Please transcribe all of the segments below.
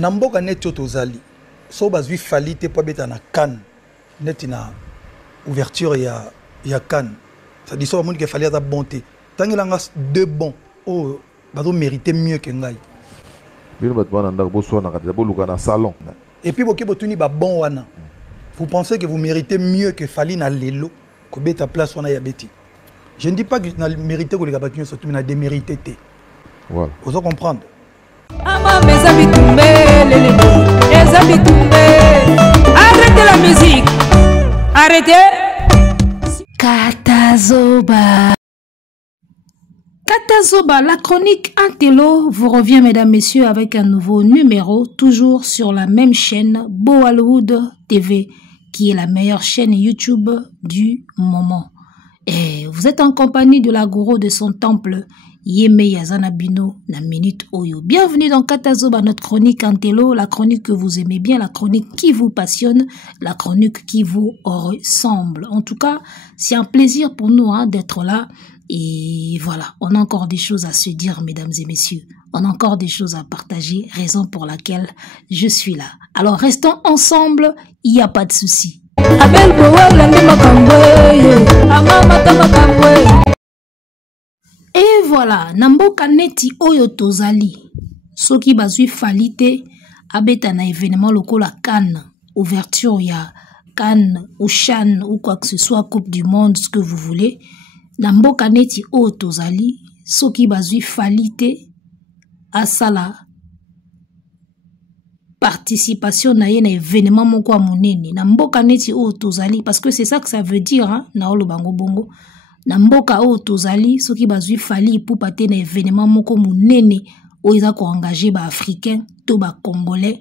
Namboka neti tozali. So bazwi fali te po beta na kan. Neti na ouverture ya kan. Ça dit so monde que fallait avoir bonté. Tant qu'il a deux bons, oh, bazo mériter mieux que ngai. Et puis boké botuni ba bon wana. Vous pensez que vous méritez mieux que fali na lelo ko beta place wana ya beti. Je ne dis pas que na mérité que les gabatuni surtout na démérité té. Voilà. Vous allez comprendre. Arrêtez la musique. Arrêtez. Katazoba. Katazoba, la chronique Antello vous revient, mesdames, messieurs, avec un nouveau numéro, toujours sur la même chaîne, Bollywood TV, qui est la meilleure chaîne YouTube du moment. Et vous êtes en compagnie de la gourou de son temple, Yeme Yazana Bino, la Minute Oyo. Bienvenue dans Katazoba, notre chronique Antello, la chronique que vous aimez bien, la chronique qui vous passionne, la chronique qui vous ressemble. En tout cas, c'est un plaisir pour nous d'être là. Et voilà, on a encore des choses à se dire, mesdames et messieurs. On a encore des choses à partager, raison pour laquelle je suis là. Alors, restons ensemble, il n'y a pas de souci. Et voilà, Namboka neti oyo tozali. Soki bazui falite, abeta na événement lokola Cannes, ouverture ya Cannes ou Chan ou quoi que ce soit, Coupe du Monde, ce que vous voulez. Namboka neti oyo tozali, soki bazui falite, asala participation na ye na événement moko monene. Namboka neti oyo tozali, parce que c'est ça que ça veut dire, hein, na olo bango bongo. Namboka oyo tozali, soki bazui fali pour pate na événement moko monene, oyo eza ko engager ba africain, to ba congolais,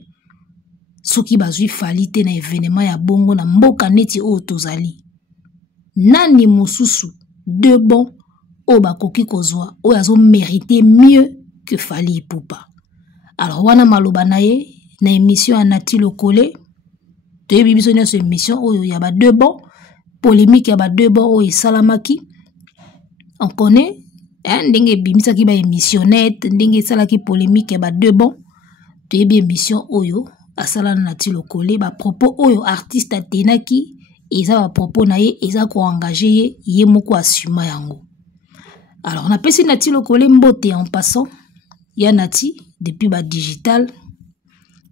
soki bazui fali te na événement ya bongo, na mboka neti oyo tozali. Nani mosusu de bon oyo bakoki kozwa, oyo azo mériter mieux que Fali Ipupa. Alors wana maloba na ye na émission Anati Lokole, te bibiso na émission oyo ya ba de bon, polémique ya ba de bon oyo salamaki. On connaît, ndenge bimisaki ba émissionnette, ndenge salaki polémique ya ba de bon, te bi émission oyo asala na Anati Lokole, ba propos oyo artiste atenaki, eza ba propos na ye, eza ko engager ye moko asuma yango. Alors on appelle Nati Lokole mbote en passant, ya Nati depuis ba digital,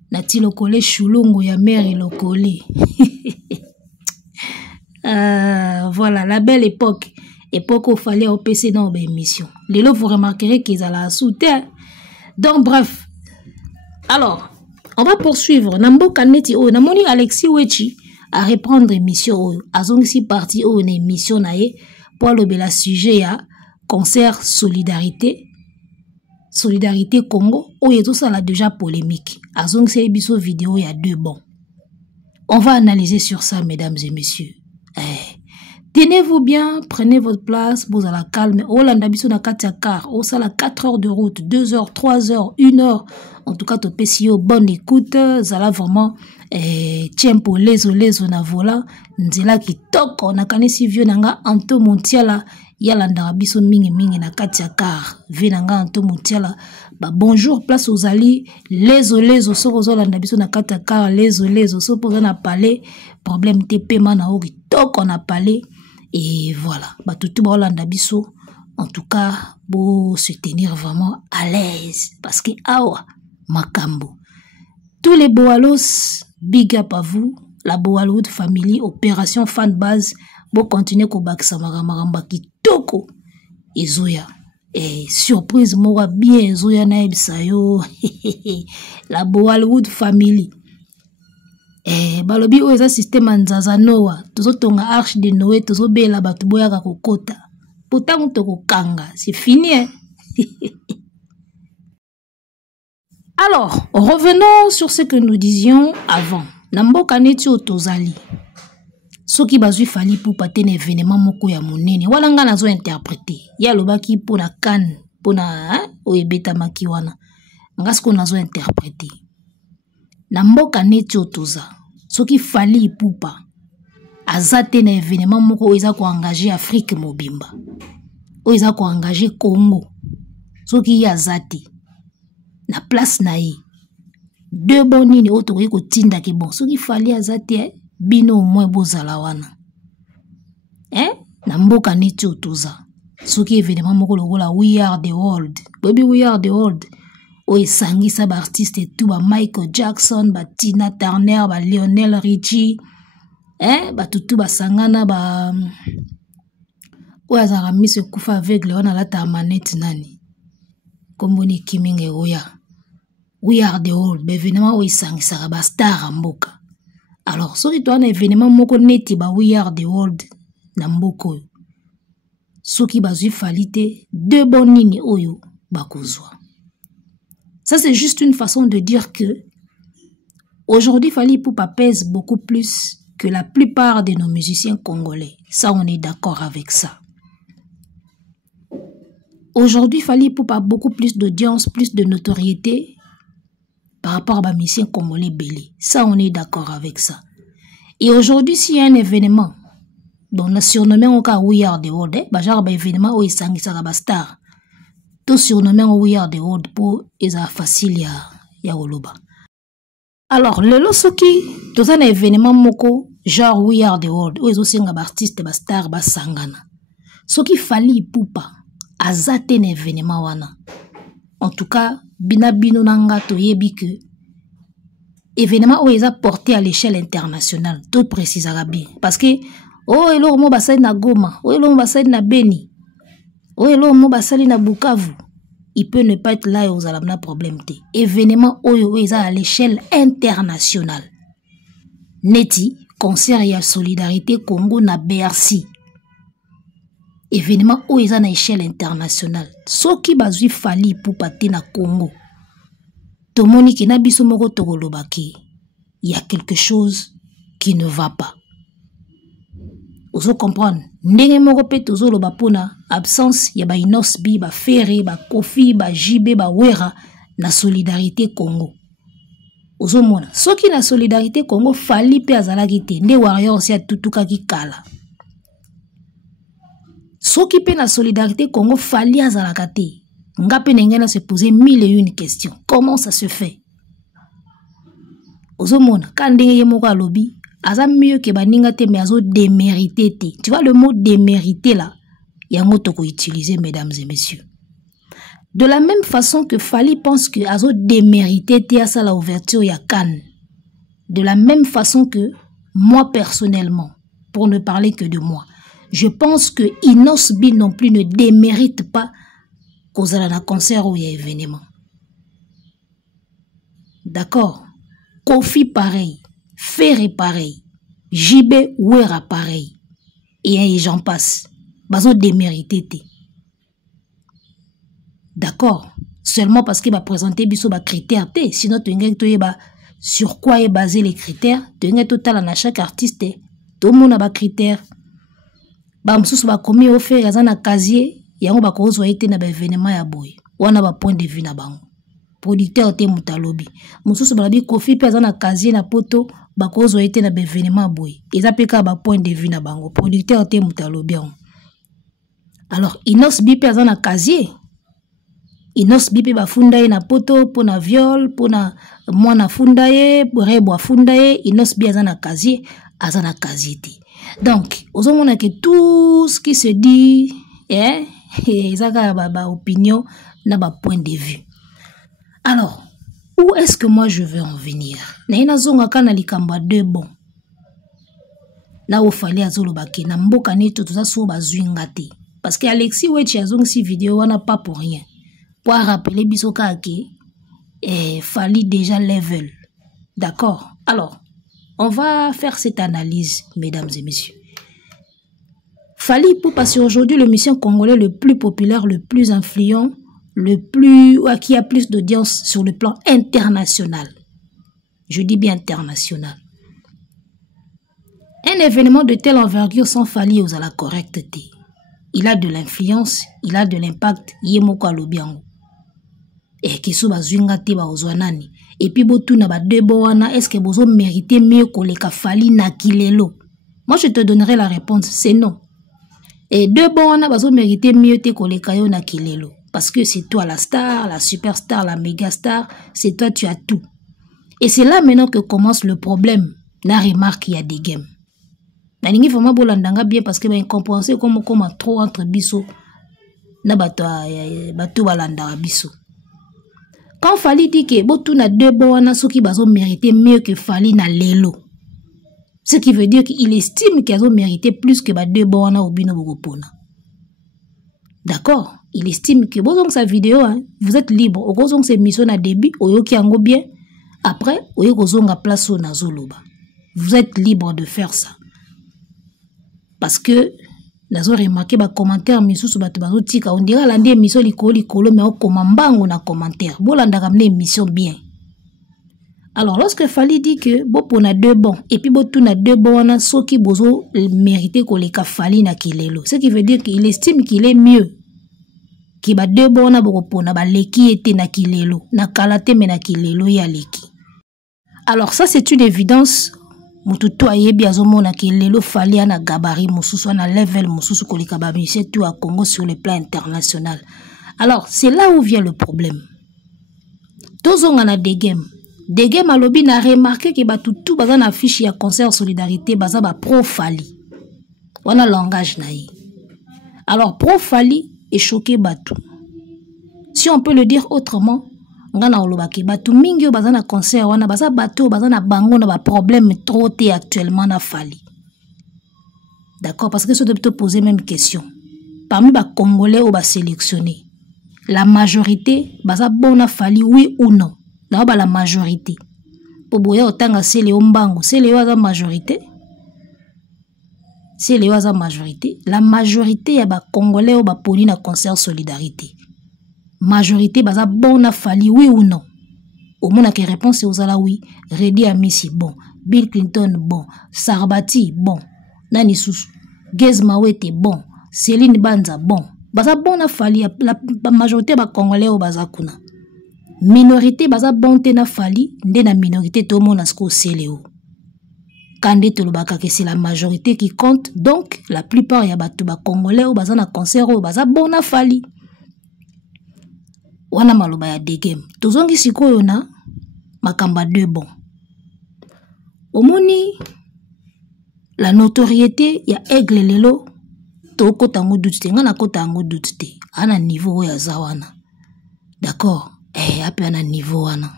Nati Lokole chulungu ya mère Lokole. Voilà, la belle époque. Époque où il fallait OPC dans l'émission. Les lots, vous remarquerez qu'ils allaient à souter. Donc, bref. Alors, on va poursuivre. Nambo Kaneti, Namoni Alexis Wechi à reprendre l'émission. Azong si parti ou une émission pour le bel sujet à concert Solidarité. Solidarité Congo. Où il y a tout ça là déjà polémique. Azong c'est l'émission vidéo, il y a deux bons. On va analyser sur ça, mesdames et messieurs. Tenez-vous bien, prenez votre place, vous allez calme. Oh, l'andabiso na katiakar, oh, ça la 4 heures de route, 2 heures, 3 heures, 1 heure. En tout cas, to pesio, bonne écoute, ça la vraiment, tiempo, lezo, na vola, nzela ki toko, na kanesi vieux nanga, anto montiala, yala ndarabiso mingi na katiakar, venanga anto montiala, bah bonjour, place aux alliés, lezo, soko landabiso na katiakar, lezo, soko na palais, problème TP mana ori, toko na palais. Et voilà, tout biso, en tout cas, pour se tenir vraiment à l'aise. Parce que, awa, makambo. Tous les Boalos, big up à vous. La Boalwood Family, opération fan base, pour continuer ko baksa maramba ki toko. Et Zoya. Et surprise, moi, bien, Zoya naib sayo. La Boalwood Family. Balobi oza système nzaza noa tozo tonga arche de Noé tozo bela batu boyaka kokota pourtant toko kanga c'est fini hein? Alors revenons sur ce que nous disions avant. Namboka neti otozali soki bazui fali pour pater un événement moko ya monene wala nga nazo interpréter ya lobaki pona kan pona oyebeta makiwana ngasko nazo interpréter. Namboka neti otoza soki Fali Ipupa azate na événement moko oiza ko engager Afrique mobimba oiza ko engager Congo soki azate na place na ye deux bons nini oto ko tinda ki bon soki fali azate bino au moins bozala wana na mboka neti otoza soki événement moko lokola We Are The World baby We Are The World o esangisa ba artiste et tout ba Michael Jackson ba Tina Turner ba Lionel Richie ba tutu ba sangana ba o azara mise kufa aveugle wana lata manette nani komboni kiminge oya We Are The World ba événement o esangisa ba star mboka. Alors soki to na événement moko neti ba We Are The World na mboko soki bazui falite deux bons nini oyo bakozwa. Ça c'est juste une façon de dire que aujourd'hui Fally Ipupa pèse beaucoup plus que la plupart de nos musiciens congolais. Ça on est d'accord avec ça. Aujourd'hui Fally Ipupa a beaucoup plus d'audience, plus de notoriété par rapport à musiciens congolais belé. Ça on est d'accord avec ça. Et aujourd'hui s'il y a un événement donc, on a surnommé au cas We Are The World, genre un événement où il s'angisa ba star. Tout surnommé We Are The World pour eza facile ya oloba. Alors, le losoki, tout un événement moko genre We Are The World où ils aussi un artiste ba star ba sangana. Ce qui Fally Ipupa azate un événement wana. En tout cas, bina bino nanga to yebi que événement où ils a porté à l'échelle internationale, tout précisera bien parce que oh elo mo basali na Goma, oh elo mo basali na Beni, oh elo mo basali na Bukavu, il peut ne pas être là et aux alamna problème te. Événement oyo eza à l'échelle internationale. Neti concert ya solidarité Congo na BRC. Événement oyo eza na échelle internationale. Soki bazui Fally Ipupa te na Congo. Tomoni ki na biso moko tokolobaki. Il y a quelque chose qui ne va pas. Ozo comprendre ndenge moko pe tozo loba pona absence ya ba Inosbi ba Ferré ba Kofi ba JB ba Wera na solidarité Congo. Ozo mona soki na solidarité Congo Fally pe azalaki te nde warrior si atutuka ki kala. Soki pe na solidarité Congo Fally azalaka te nga pe nengena se poser 1001 questions. Comment ça se fait? Ozo mona ka ndenge ye moko alobi aza mieux que baninga te mais azo démérité te. Tu vois le mot démérité là, yango toko utiliser mesdames et messieurs. De la même façon que Fally pense que azo démérité te à ça la ouverture ya Cannes. De la même façon que moi personnellement, pour ne parler que de moi, je pense que Inosbi non plus ne démérite pas cause à la concert ou ya événement. D'accord? Kofi pareil. Ferré pareil, JB Wera pareil, et j'en passe. Bazo démérité te. D'accord? Seulement parce qu'il va présenter biso ba critères te. Sinon tu ngek ba sur quoi est basé les critères? Tu ngek total à chaque artiste. Tout le monde a ba critères. Ba msusu ba komi au fait na casier, yango ba ko zoite na ba événement ya boy. Wana ba point de vue na bango. Producteur te mutalobi. Msusu balabi Kofi pe na casier na poto. Bakozo été na événement boy. Ils appellent ba point de vue na bango. Producteur te mutalobi. Alors Inosbi pe na casier. Inosbi pe ba fundaye na poto pour na viol, pour na mwana fundaye, pour rebo fundaye, Inosbi na casier, azana casier te. Donc, ozo mona que tout ce qui se dit ezaka ba opinion na ba point de vue. Alors, où est-ce que moi je veux en venir? Na zonga kana likamba deux bon. Na o Fally azolobaki na mboka neto toza so bazwinga te. Parce que Alexis Wechi azong si vidéo wana pas pour rien. Pour rappeler biso kake Fally déjà level. D'accord? Alors, on va faire cette analyse mesdames et messieurs. Fally Ipupa c'est aujourd'hui le musicien congolais le plus populaire, le plus influent, qui a plus d'audience sur le plan international. Je dis bien international. Un événement de telle envergure sans Fally aux à la correcteté. Il a de l'influence, il a de l'impact, yemoko alobiango. Et qui sou bazwinga te ba ozwanani. Et puis botu na ba debo wana, est-ce que bozo mérité mieux que les Fally na kilelo? Moi je te donnerai la réponse, c'est non. Et debo wana bazo mérité mieux te que les kayo na kilelo. Parce que c'est toi la star, la superstar, la méga star, c'est toi tu as tout. Et c'est là maintenant que commence le problème. La remarque, il y a des games. Nalingi vraiment bolandanga bien parce que incompréhension comme trop entre biso na bato balanda biso. Quand Fally dit que botu na deux bona soki bazo mériter mieux que Fally na lelo. Ce qui veut dire qu'il estime qu'ils ont mérité plus que deux bona ou bino bogopona. D'accord? Il estime que bon sa vidéo hein, vous êtes libre. Au gros c'est mission à début oyoki ango bien. Après oyokozonga place na zoloba. Vous êtes libre de faire ça. Parce que nazo remarqué ba commentaire misusu bato bazo tika on dirait la émission likolo mais au komambango na commentaire bolanda ramener émission bien. Alors lorsque Fally dit que bo pona deux bons et puis bo tuna deux bons na soki bozo mériter ko leka Fally na kilelo, ce qui veut dire qu'il estime qu'il est mieux ki ba deux bons na bo pona ba leki ete na kilelo na kalate me na kilelo ya leki. Alors ça c'est une évidence. Mututu ayebi azomona ke lelo Fally na gabarit mususu na level mususu kolika ba monsieur tout à Congo sur le plan international. Alors c'est là où vient le problème. Tozonga na des games alobi na remarqué que ba tout baza na fiche ya concert solidarité baza ba pro Fally. Wana langage na yi. Alors pro Fally est choqué batu. Si on peut le dire autrement, ngana olobaki batu mingi baza na concert wana baza bato baza na bango na ba problème trop té actuellement na Fally. D'accord, parce que ça doit te poser même question. Parmi ba congolais ou ba sélectionné, la majorité baza bon na Fally oui ou non? Là ba la majorité. Pour boya otanga c'est le ombango, c'est le waza majorité. C'est le waza majorité. La majorité ya ba congolais ou ba poni na concert solidarité. Majorité baza bon na Fally oui ou non? Au moins la réponse est aux ala oui. Redi Amisi bon, Bill Clinton bon, Sarbati bon, Nani Susu, Gez Mawete bon, Céline Banza bon. Baza bon na Fally la majorité ba congolais ou baza kuna. Minorité baza bon te na Fally, nde na minorité to mona sko seleo. Kande to lobaka que c'est la majorité qui compte, donc la plupart ya bato ba congolais ou baza na concert ou baza bon na Fally. Wana maloba ya de game. Tozongi sikoyo na makamba deux bon. Omoni la notoriété ya Aigle lelo toko tango doute nga na kota tango doute ana niveau ya zawana. D'accord? Ape ana niveau wana.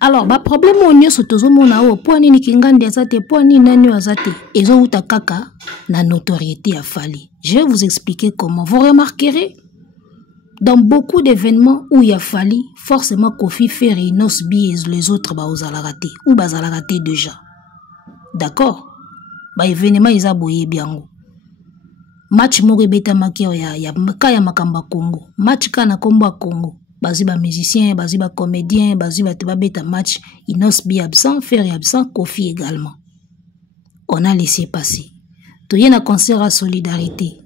Alors ba problème onyo sotozomona o po nini kingandi azate po nini nani azate ezo uta kaka na notoriété ya Fally. Je vais vous expliquer comment. Vous remarquerez dans beaucoup d'événements où il y a Fally, forcément Kofi Ferry, Nosbi et les autres baozalagate ou bazalagate déjà. D'accord? Ba événement ils aboyé bien. Match moko beta makio ya kaya makamba Congo. Match kana kombo Congo. Bazi ba musicien, bazi ba comédien, bazi ba te beta match, Nosbi absent, Ferry absent, Kofi également. On a laissé passer. Toye na concert à solidarité.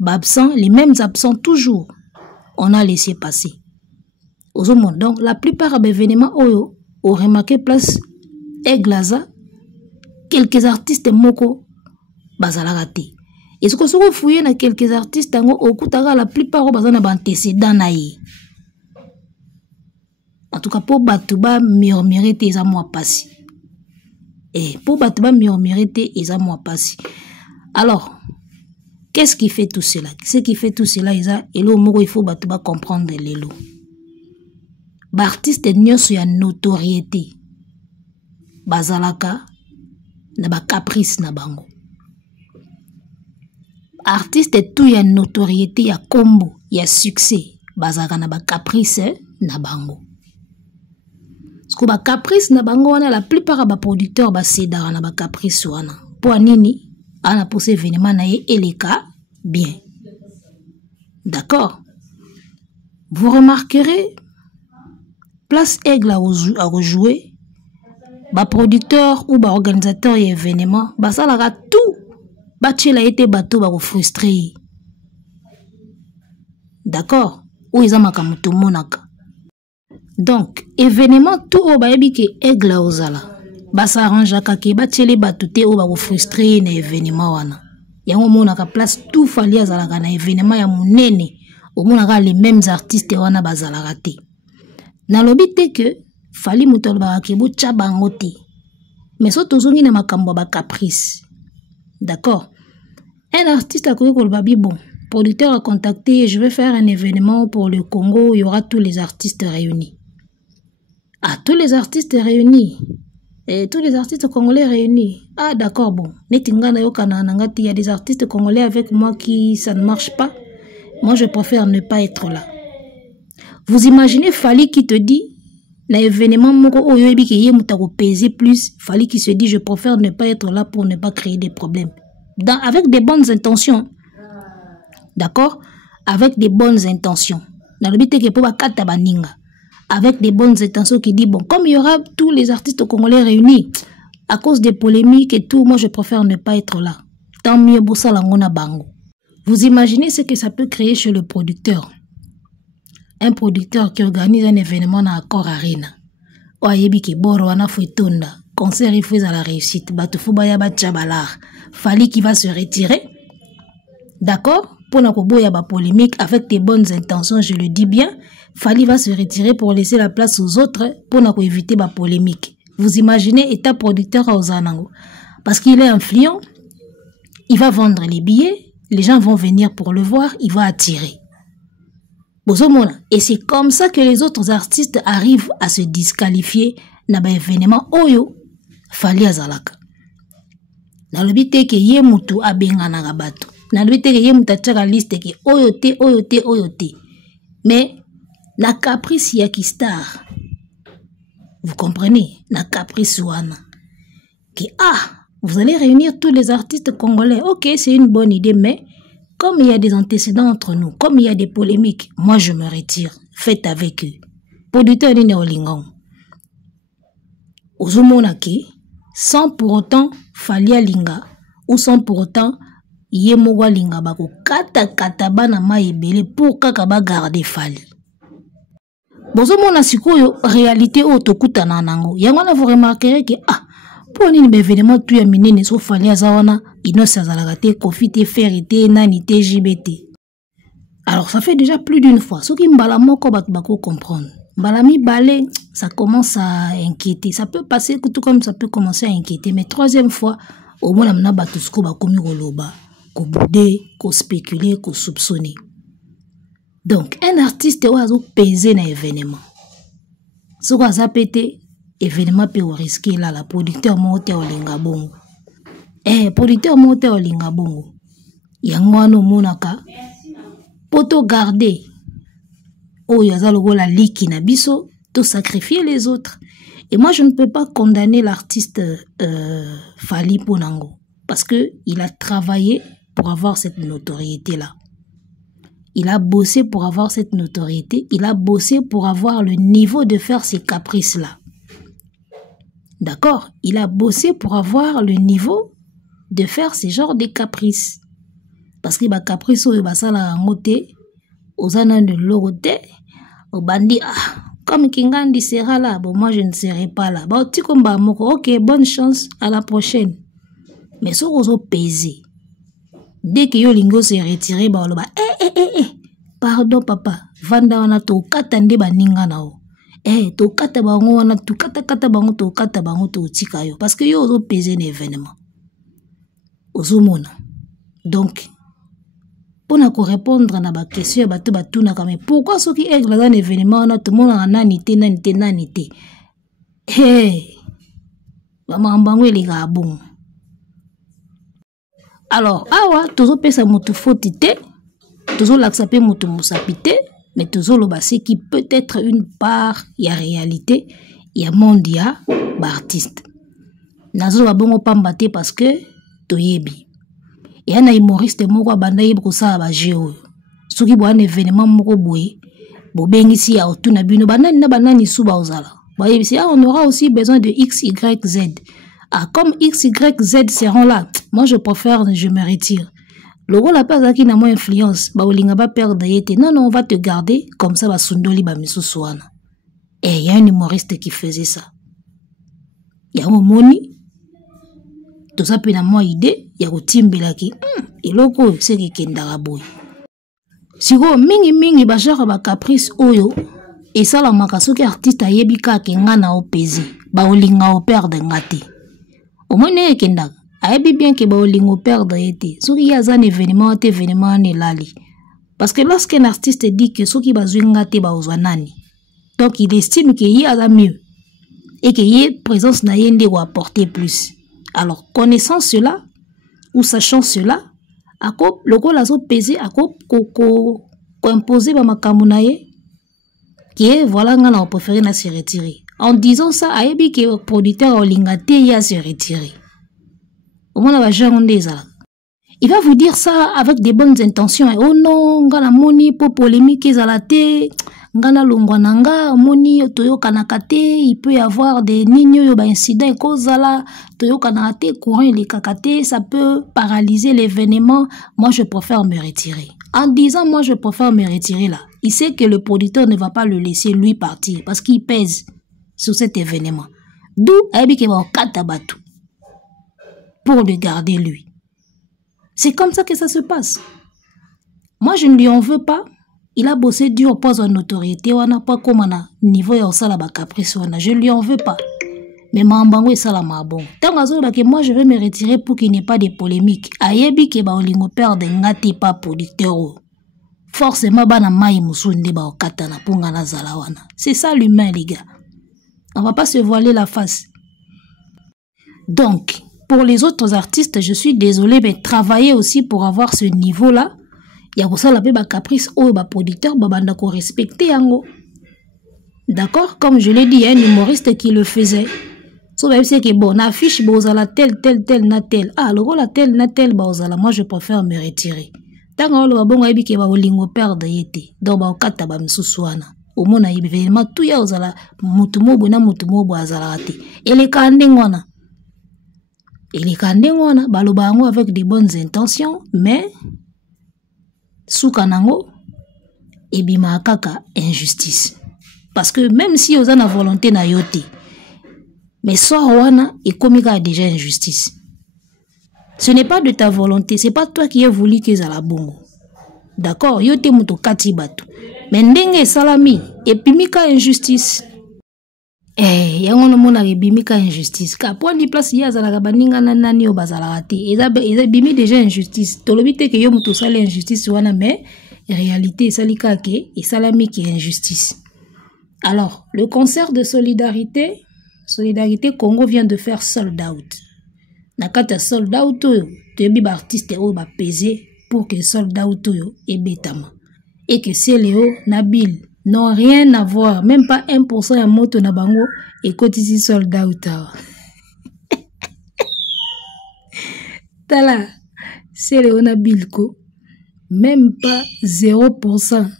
Ba absent, les mêmes absents toujours. On a laissé passer. Aux hommes, donc, la plupart des événements ont remarqué place Eglaza, quelques artistes moko bazalagate. Et ce que vous fouillez na quelques artistes au kutara la plupart bazana bantécédents naïe. En tout cas pour batuba murmurer tes amours passés. Et pour batuba murmurer tes amours passés. Alors qu'est-ce qui fait tout cela? Ce qui fait tout cela, il faut comprendre les lots. L'artiste est une notoriété. Bazalaka, na ba caprice na bango. Artiste est tout une notoriété, ya combo, ya succès. Bazalaka na ba caprice na bango. Parce que ba caprice na bango wana la plupart ba producteurs ba cédara na ba caprice wana. Pour nini? Ana pour ces événements naie et les cas bien. D'accord? Vous remarquerez place Aigle à rejouer ba producteur ou ba organisateur et événement ba ça la tout ba tchela été bateau ba frustré. D'accord? Ou ils amaka muto monaka. Donc événement tout au ba yebi ke Aigle ozala. Ba s'arrange kake ba tchele batute ou ba frustré na événement wana. Yango monaka place tout Fally azalaka na événement ya munene. Au monaka les mêmes artistes wana bazalaka te. Na lobité que fali moto alobaka ke botya bango te mais so tozongi na makambo ba caprice. D'accord? Un artiste a connu Kolbabi, bon, producteur a contacté, je vais faire un événement pour le Congo, il y aura tous les artistes réunis. Ah, tous les artistes réunis. Et tous les artistes congolais réunis. Ah, d'accord, bon. Il y a des artistes congolais avec moi qui ça ne marche pas. Moi, je préfère ne pas être là. Vous imaginez Fali qui te dit, l'événement, peser plus, Fali qui se dit, je préfère ne pas être là pour ne pas créer des problèmes. Avec des bonnes intentions. D'accord? Avec des bonnes intentions. Dans le but que pour baninga. Avec des bonnes intentions qui dit, bon, comme il y aura tous les artistes congolais réunis, à cause des polémiques et tout, moi je préfère ne pas être là. Tant mieux, bossa langona bango. Vous imaginez ce que ça peut créer chez le producteur. Un producteur qui organise un événement dans Accor Arena. Oyebi ki boro wana fouetonda. Concert il fait à la réussite. Batufubaya batchabalar. Fali qui va se retirer. D'accord? Pour na koboya ba polémique avec des bonnes intentions, je le dis bien. Fali va se retirer pour laisser la place aux autres pour na éviter ba polémique. Vous imaginez état producteur à Ozanango. Parce qu'il est influent, il va vendre les billets, les gens vont venir pour le voir, il va attirer. Et c'est comme ça que les autres artistes arrivent à se disqualifier dans un événement Oyo Fali Azalaka. Dans le but que yé mutu abengana gabato. Dans le but que yé mutu tchaka liste que oyote. Mais na caprice yaki star. Vous comprenez? Na caprice wana. Que vous allez réunir tous les artistes congolais. Ok, c'est une bonne idée, mais comme il y a des antécédents entre nous, comme il y a des polémiques, moi je me retire. Faites avec eux. Producteur ni neolingon. Ozumonaki, sans pour autant Fali Linga, ou sans pour autant Yemowa Linga bako kata bana maebele pour kakaba garder Fali. Bozomona sikoyo réalité otokuta nanango. Yangona vous remarquerez que pour ni événement tout ya minene so Fali azawana inosa zalagate kofite ferité nanité JBT. Alors ça fait déjà plus d'une fois. Ce qui mbala moko bako comprendre. Balami balé, ça commence à inquiéter. Ça peut passer tout comme ça peut commencer à inquiéter. Mais troisième fois, au moins amna batusko bakomi goloba, ko boudé, ko spéculer, ko soupçonner. Donc un artiste oazo peser na événement. Ce qu'on a pété événement peut risquer là la producteur monte au lingabongo. Producteur monte au lingabongo. Yangwano monaka poto garder. Oh, yazalogo la liki na biso, to sacrifier les autres. Et moi, je ne peux pas condamner l'artiste Fali Ponango. Parce que il a travaillé pour avoir cette notoriété-là. Il a bossé pour avoir cette notoriété. Il a bossé pour avoir le niveau de faire ces caprices-là. D'accord? Il a bossé pour avoir le niveau de faire ces genres de caprices. Parce que les caprices, ils sont là en côté, aux années de l'autre, au bandit, comme Kingandi sera là, bon, moi je ne serai pas là. Bah, ok, bonne chance, à la prochaine. Mais ce qu'on a pesé, dès que Yolingo s'est retiré, bah, pardon papa, vanda wana to katande ba ninga nao. To kata bango wana to kata bango to tika yo. Parce que yo ozo pesé l'événement. Ozomona. Donc, pour nous répondre à la question, pourquoi ceux qui est dans un événement, tout le monde a nanité. Alors, toujours pesa moto fautité, toujours l'accepter moto moussapité, mais toujours le basé qui peut être une part, il y a réalité, il y a monde, il y a artiste. Nazo va bon pambate parce que toyebi. Et un humoriste moko bandaye pour ça ba jeu. Soki bo un événement moko boye, bo bengisi ya otuna bino banani suba ozala. Voyez, on aura aussi besoin de X, Y, Z. Comme X, Y, Z seront là, moi je préfère, je me retire. Le rôle la personne qui n'a moins influence, ba olinga ba perdre yete. Non, on va te garder comme ça ba sundoli ba misuswana. Et il y a un humoriste qui faisait ça. Il y a un moni. Tout ça peut moi idée, il y a un timbelaki. Et loko c'est qui kendara boy. Si go mingi ba genre ba caprice oyo et ça la makasoki artiste ayebika ke ngana opezi ba olinga o perdre ngati au moins ne kenda ayebi bien ke ba olinga o perdre ete soki ya za événement ne lali parce que lorsqu'un artiste dit que soki bazwi ngati ba ozwa nani donc il estime que y a mieux et que y présence na yende ou apporter plus alors connaissant cela ou sachant cela ako loko la zo peser ako ko imposer ba makambo na ye qui est voilà ngana préféré na se retirer en disant ça ayebi que producteur olingate ya se retirer au moins va jangonde ça il va vous dire ça avec des bonnes intentions oh non ngana moni po polémique ezalate ngana longwananga moni toyoka nakate il peut y avoir des nigno yo ba incident kozala toyoka nakate courant il kakate ça peut paralyser l'événement moi je préfère me retirer en disant moi je préfère me retirer là il sait que le producteur ne va pas le laisser lui partir parce qu'il pèse sur cet événement d'où ayebi ke ba kata batu pour le garder lui. C'est comme ça que ça se passe. Moi, je ne lui en veux pas. Il a bossé dur pour son autorité. On n'a pas comme un niveau et on s'en a caprice. Je ne lui en veux pas. Mais Mambango est ça la bon. Tant que moi, je vais me retirer pour qu'il n'y ait pas de polémiques. Ayebi ke ba olingo perdre ngati pas producteur. Forcément, bana mai musunde ba okatana punga na zalawana. C'est ça l'humain, les gars. On va pas se voiler la face. Donc, pour les autres artistes, je suis désolée, mais travailler aussi pour avoir ce niveau-là. Il y a ça la caprice ou ba producteur babanda ko respecter yango. D'accord? Comme je l'ai dit, il y a un humoriste qui le faisait. So même c'est que bon, affiche bozala tel na tel. Ah, le rôle tel na tel bozala, moi je préfère me retirer. Tant que le bon ebi ke ba olingo perdre yete. Donc ba okata ba msusuana. Au mona événement tout ya ozala mutumobo na mutumobo azala ate. Ele kandengona. Il est kandengona balobango avec des bonnes intentions, mais soukanango ebima kaka injustice. Parce que même si vous avez la volonté na yote, mais soit wana ekomika déjà injustice. Ce n'est pas de ta volonté, c'est pas toi qui as voulu que ça la bongo. D'accord, yote muto kati batu. Mais ndenge salami epimika injustice. Yango no mona bimika injustice ka poni place ya zala baninga na nani o bazala te eza bimi déjà injustice tolobi te ke yo muto sala injustice wana mais réalité salika ke et salami qui injustice. Alors le concert de solidarité Congo vient de faire sold out nakata sold out oyo tebi ba artiste o ba peser pour que sold out oyo ebetama et que c'est Léo Nabil n'ont rien à voir, même pas 1% à moto na bango et cotisi soldat ou ta. Tala, c'est Léona Bilko, même pas 0%.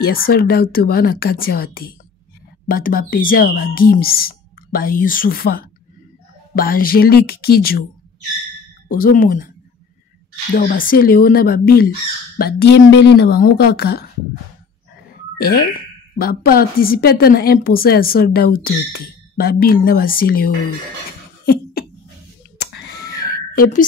Il y a soldat ou ta na katiarate. Bat ba pezia ba Gims, ba Youssoufa, ba Angélique Kidjo. Ozomona. Donc ba c'est Léona ba Bill, ba Diembeli na bango kaka. Ba participer à 1% à soldat ou tout. Ba bill na ba sile. Et puis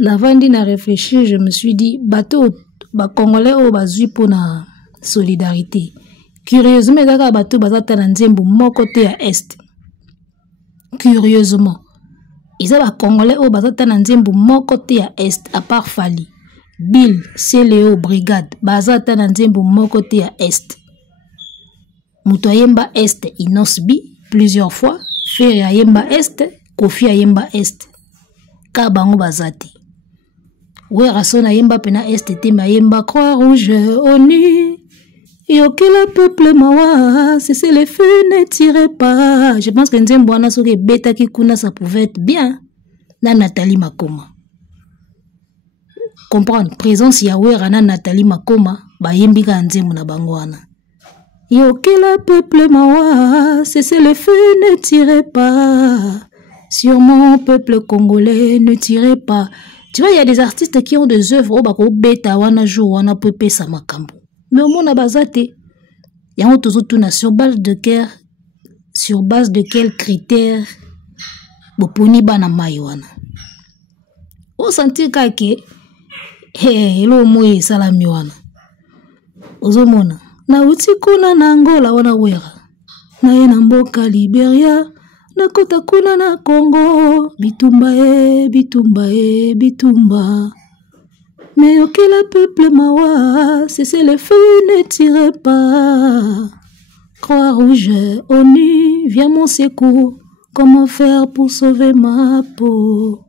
navandi na réfléchir, je me suis dit bateau ba congolais o bazui pour na solidarité. Curieusement kaka bateau bazata na nzembo moko te à est. Curieusement, ils ba congolais o bazata na nzembo moko te à est à part Fali. Bill, c'est Léo Brigade, bazata na nzembo moko te ya est. Muto ayemba est inosbi plusieurs fois, Ferry ayemba est, Kofi ayemba est. Ka bango bazati. We rason ayemba pena est te ayemba croix rouge ONU. Yoke le peuple mawa, c'est le feu ne tire pas. Je pense que nzembo wana soki beta ki kuna ça pouvait être bien. Na Nathalie Makoma. Comprendre présence Yahweh rana Nathalie Makoma ba yembika nzemu na bangwana yo que le peuple mawa c'est le feu ne tirez pas sur mon peuple congolais ne tirez pas. Tu vois il y a des artistes qui ont des œuvres au bako beta wana jour wana pepe sa makambo mais au mona bazate yango tozotuna sur base de quel critère boponi bana mai wana o sentir kake hello moye salami wana ozomona na utikuna na Angola wana wera na ye na mboka Liberia na kota kuna na Congo bitumba bitumba mais auquel le peuple mawa c'est le feu ne tire pas Croix-Rouge ONU viens mon secours comment faire pour sauver ma peau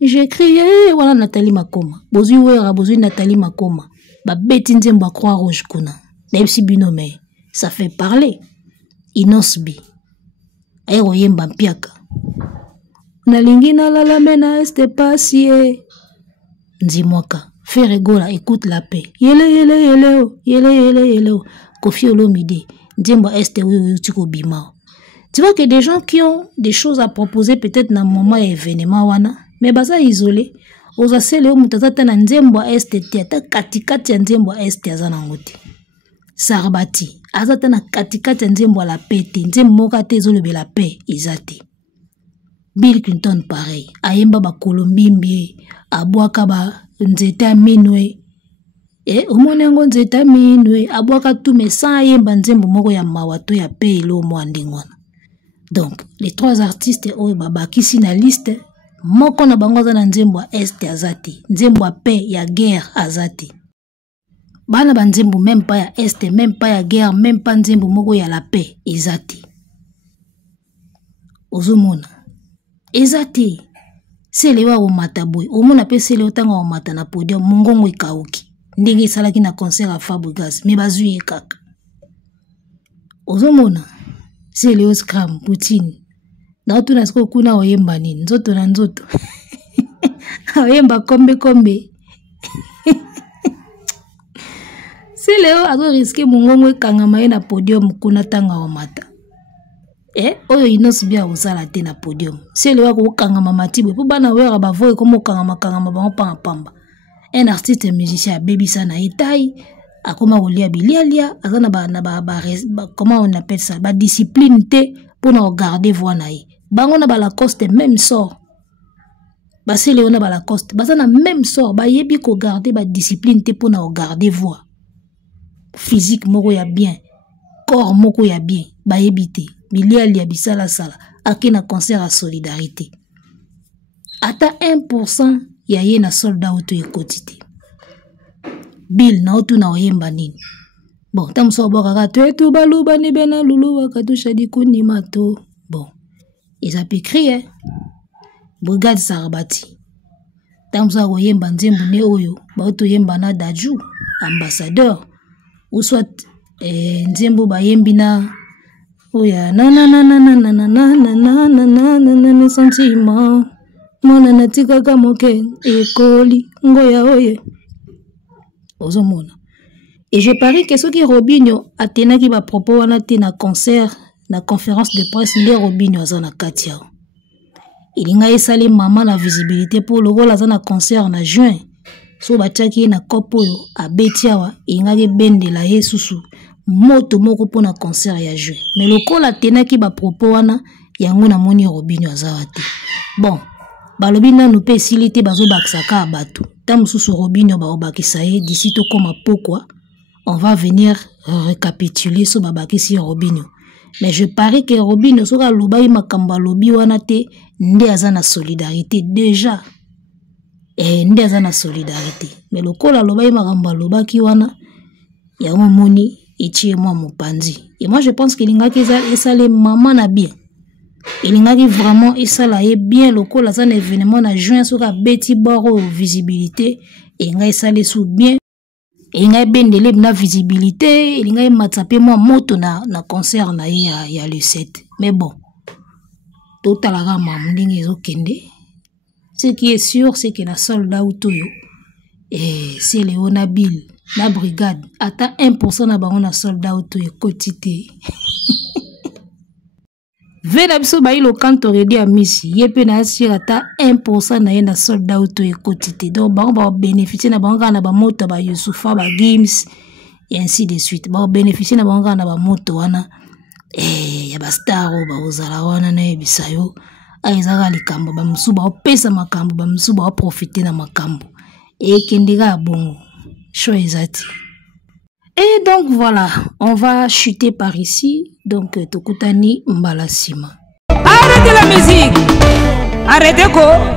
j'ai crié voilà Nathalie Makoma bozui wera bozui Nathalie Makoma ba beti nzembo Croix-Rouge kuna Nepsi binome ça fait parler Inosbi aero yemba mpiaka nalingi nalala mena este pasie Nzimwaka fais rigola écoute la paix yele Kofi Olomide Nzembo este oui tiko bimao. Tu vois que des gens qui ont des choses à proposer peut-être dans moment événement wana mais baza isolé oza sele o mutazata na Nzembo este tiata katikati ya Nzembo este azana ngote Sarbati azata na katikati ya Nzembo la paix Nzembo moka te zolobe la paix izate Bill Clinton pareil ayemba ba Colombie abwaka ba nzeta minwe omonengo nzeta minwe abwaka tume sa ayemba Nzembo moko ya mawato ya paix lo mwandingwana. Donc les trois artistes oyo babakisi na liste moko na bango za na Nzembo este azati Nzembo paix ya guerre azati bana ba Nzembo même pas ya este même pas ya guerre même pas Nzembo moko ya la paix ezati ozomona ezati selewa o mataboy omona pe selewa tanga o mata na podium mungongo ikauki ndenge salaki na concert à Fabregas me bazui kaka ozomona selewa scram Poutine na tuna siko kuna oyemba nini nzoto na nzoto oyemba kombe selewa azo risque mungongo ikangama ye na podium kuna tanga o mata oyo Inos bia osala te na podium selewa ko kangama matibwe po bana wera bavoye komo kangama bango pamba un artiste musicien baby sana etai akoma kolia bilialia azana comment on appelle ça ba discipline te pour na regarder voix na ye bango na ba Lacoste même sort ba selewa na ba Lacoste bazana même sort ba yebi ko garder ba discipline te pour na regarder voix physique moko ya bien corps moko ya bien ba yebite bilialia bisala sala akina concert à solidarité ata 1% ya ye na soldat auto ekotite Bill na otu na oyemba nini bon tamso boka tu baluba ni bena lulu katusha dikuni mato bon ils a écrit brigade Sarbati tamso oyemba Nzembo ne oyo ba oto yemba na Daju ambassadeur ou soit Nzembo ba yembina oya na sentiment mona natika kamoke ekoli ngoya oye ozomona et je parie que ceux qui Robinho atenaki ba propos wana te na concert na conférence de presse nde Robinho azana katia ilinga esali mama la visibilité pour le rôle azana concert na juin so batiaki na kopo yo abetiawa ingaki bendela yesusu moto moko pona concert ya juin mais lokola atenaki ba propos wana yango na moni Robinho azawate bon balobi nanu pe silité bazo bakisaka abatu tamususu Robinho ba obakisa ye d'ici to koma pokwa on va venir récapituler so babakisi Robinho mais je parie que Robinho soka lobai makamba lobi wana te nde azana solidarité déjà nde azana solidarité mais lokola lobai makamba lobaki wana ya moni itie moi mopanzi et moi je pense que lingaki esale maman na bien ilingaki vraiment esala ye bien lokola za na événement na juin soka beti boro visibilité et ngai esale sou bien et ngai bendele na visibilité et ngai matsape moi moto na concert na ya le 7 mais bon total la mam ndenge ezokende ce qui est sûr c'est que na soldat utoyo et c'est Léona Bill la brigade ata 1% na bango na soldat utoyo kotité Vena biso ba ilo kanto redi a misi yepe na asira ta 1% na ye na soldat auto ekotite donc ba bénéficier na bango na ba moto ba Youssoufa ba Gims et ainsi de suite ba bénéficier na bango na ba moto wana ya ba star ba ozala wana na ebisayo aizaka likambo ba msuba opesa makambo ba msuba profiter na makambo e kendika bongo show ezati Et donc voilà, on va chuter par ici. Donc Tokutani Mbalasima. Arrêtez la musique. Arrêtez quoi?